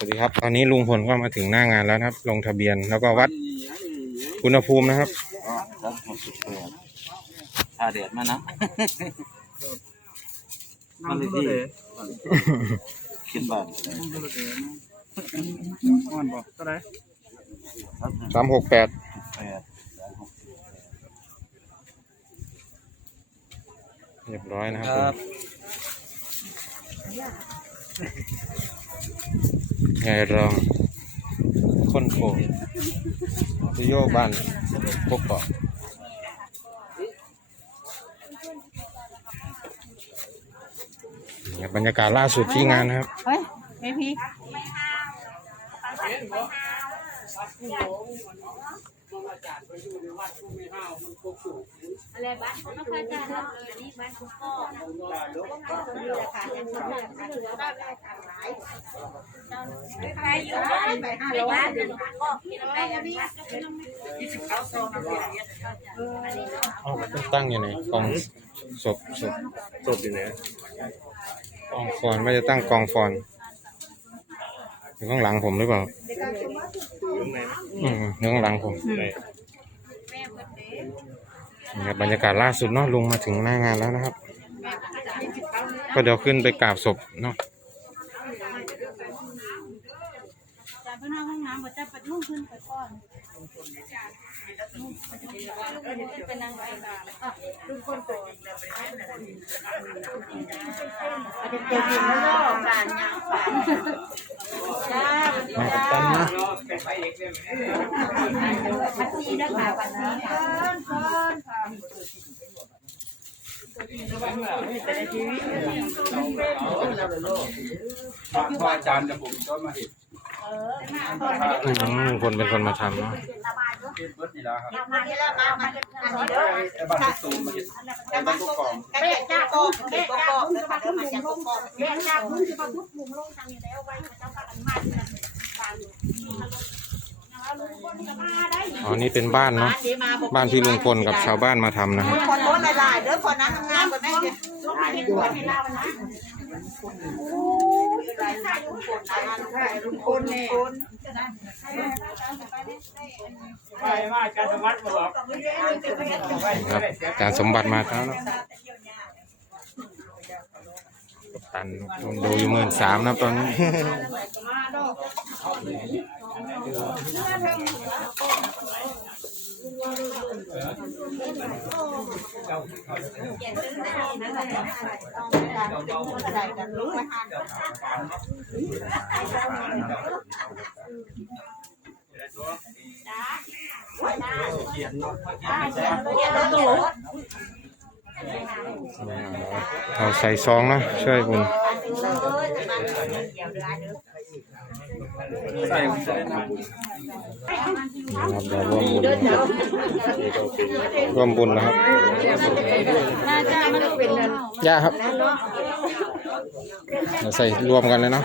สวัสดีครับ ตอนนี้ลุงพลก็มาถึงหน้างานแล้วนะครับ ลงทะเบียนแล้วก็วัดอุณหภูมินะครับอ๋อครับหกสิบแปดถ้าเดือดมานะมันเลยที่ขึ้นบ้านอ่อนบอกก็ได้สามหกแปดแปดเรียบร้อยนะครับ ไงรองคนโควิโยบ้านพกเกาะนี่บรรยากาศล่าสุดที่งานนะครับ เฮ้ยไม่พี อะไรบ้านเขาไม่เคยจ่ายรับเลยนี่บ้านเขาก็นี่แหละค่ะยังทำแบบนั้นอยู่ได้ได้ทางหลายไปอยู่บ้านไปห้าร้อยหนึ่งก็กินไปกันยี่สิบเก้าซองนะพี่อันนี้เนาะอ๋อตั้งอยู่ไหนกองศพศพสดอยู่ไหนกองฟอนไม่จะตั้งกองฟอนอยู่ข้างหลังผมหรือเปล่า อยู่ไหนอืมอยู่ข้างหลังผมนี่ครับบรรยากาศล่าสุดเนาะลุงมาถึงหน้างานแล้วนะครับ ก็เดี๋ยวขึ้นไปกราบศพเนาะจ่ายไปนอกห้องน้ำก็จะไปลุ่งขึ้นไปก่อนเป็นนางไก่บ้างอะลุงคนโตอาจจะเจอกินแล้วก็การยังฝันจ้า มากับตันนะพันทีนะคะพันทีค่ะพระอาจารย์จะผมก็มาเห็นอืมคนเป็นคนมาทำเนาะ เห็นเบิร์ดนี่แล้วครับมาที่แล้วมามาอันนี้เด้อไอ้บ้านตูมมาเห็นไอ้บ้านตุกกองแม่จ้าโกแม่จ้าคุณจะมาขึ้นมาจากโกแม่จ้าคุณจะมาพุทธมุมลงทางนี้แล้วไว้เจ้าพระกันมาที่นั่นบ้านลุงพลจะมาได้อ๋อนี่เป็นบ้านเนาะบ้านที่ลุงพลกับชาวบ้านมาทำนะครับคนโน้นหลายๆเด้อคนนั้นทำงานกับแม่เด้อลงมาเห็นตัวให้เรานะโอ้ยหลายท่าลุงพลนะลุงพลเนี่ย ไปว่าอาจารย์ธวัฒน์บอกครับอาจารย์สมบัติมาแล้วเนาะกัปตันดูอยู่หมื่นสามนะตอนนี้ เอาใส่ซองนะช่วยบุญใส่ใส่นะนะครับเดี๋ยวร่วมบุญร่วมบุญนะครับย่าครับเดี๋ยวใส่รวมกันเลยเนาะ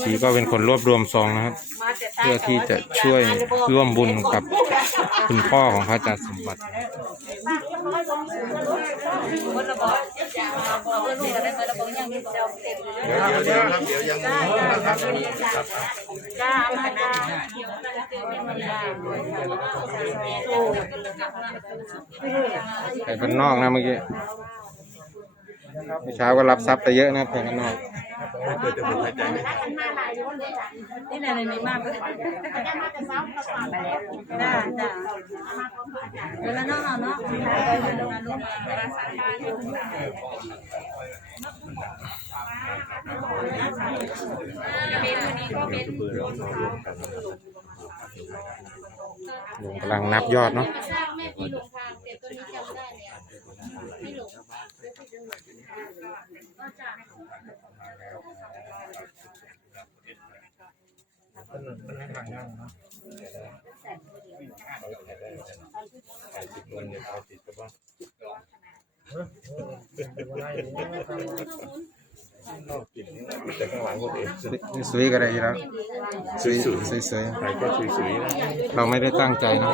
ชีก็เป็นคนรวบรวมซองนะครับ เพื่อที่จะช่วยร่วมบุญกับคุณพ่อของพระอาจารย์สมบัติเดี๋ยวเดี๋ยวครับเดี๋ยวยังมีนะครับจ้ามาจ้าไปบ้านนอกนะเมื่อกี้ เมื่อเช้าก็รับทรัพย์ไปเยอะนะครับไปบ้านนอกเปิดจะเปิดหายใจไหมนี่แหละในมากเลยจ้าจ้าเดี๋ยวแล้วน้องเอาเนาะลุงกำลังนับยอดเนาะ สร้างแม่ปีหลงทางแต่ตัวนี้จำได้เนี่ยไม่หลง เนางหลังคนอื่นสวยๆก็ได้อยู่แล้วสวยๆสวยใครก็สวยๆนะๆเราไม่ได้ตั้งใจนะ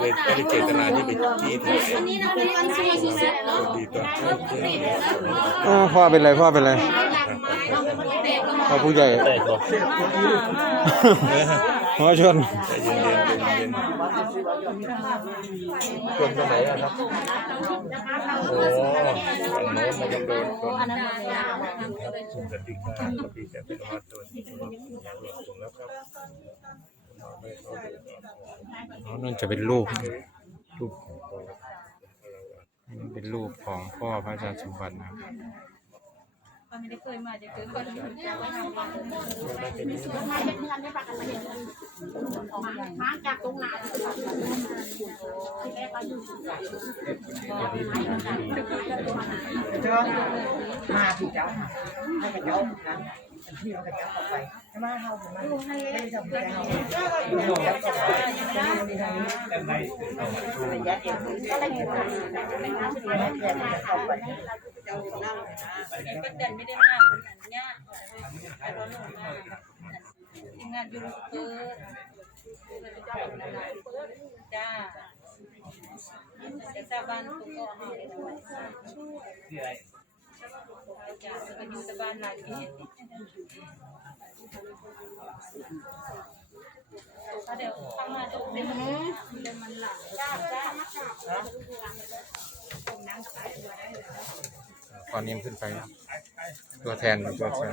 ไม่ได้เจตนาที่ไปจี้ถ่ายวันนี้เราเป็นวันสวยสุดๆเนาะดีกว่อ้าวพ่อเป็นไรพ่อเป็นไร พ่อผู้ใหญ่แต่ก็หัวชนใจเย็นๆใจเย็นๆคนตรงไหนอะครับ โอ้ฝั่งโน้นมันยังโดนคนสติกาสติแต่เป็นวัดตัวนี้ถูกแล้วครับไม่เข้าดูอ๋อนั่นจะเป็นรูปรูปเป็นรูปของพ่อพระอาจารย์สมบัตินะครับ ไม่ได้เคยมาจะเกิดก่อนมาเป็นเดือนได้ปะกันมาเห็นมาจากตรงไหนแม่ก็อยู่มาที่เจ้าให้กับเจ้านั้นที่เรากับเจ้าเข้าไปมาเฮามาไม่ได้ทำอะไรเฮาเจ้าเข้าไปมีทางนี้ระยะเดียวก็เลยอยู่ไม่น้ำไม่ได้แค่ เข้าไปเจ้านั่งป้าแตนไม่ได้มากคนนั้นเนี่ยไอ้ร้อนลงมากทีมงานยูทูบเบอร์จ้าจะทราบ้านตุ๊กก็ให้เลยนะจ้าจะไปอยู่ที่บ้านหลายปีเดี๋ยวทำมาเดี๋ยวเดี๋ยวมันหลังจ้าจ้า ตอนนี้ขึ้นไป ตัวแทนตัวแทน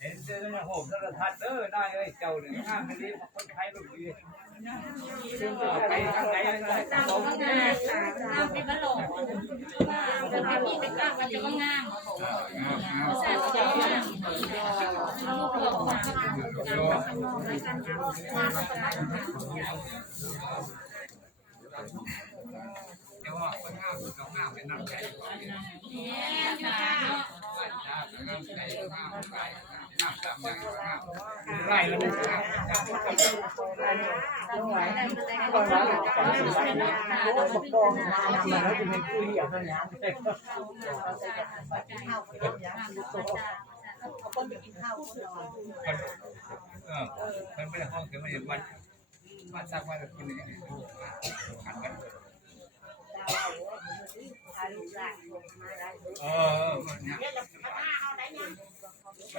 เห็นเจอเนี่ยโหมสารทัดเด้อได้เอ้ยเจ้าเนี่ยข้างไม่ดีคนไทยแบบนี้ซึ่งไปข้างไหนอะไรก็ตามข้างหน้าตามเป็นบ้านหลงจะเป็นพี่เป็นกลางมันจะว่างามภาษาจะว่างามลูกหลงไล่แล้วไม่ใช่ต้องไหวต้องไหวต้องบอกกองมามาแล้วจะเป็นผู้เหี้ยด้วยนะข้าวคนยังเอาคนไปกินข้าวคนนอน เออมันไม่ได้ห้องเกิดมาอย่างวันวันสักวันกินอย่างนี้ขันกันเออเนี่ย เ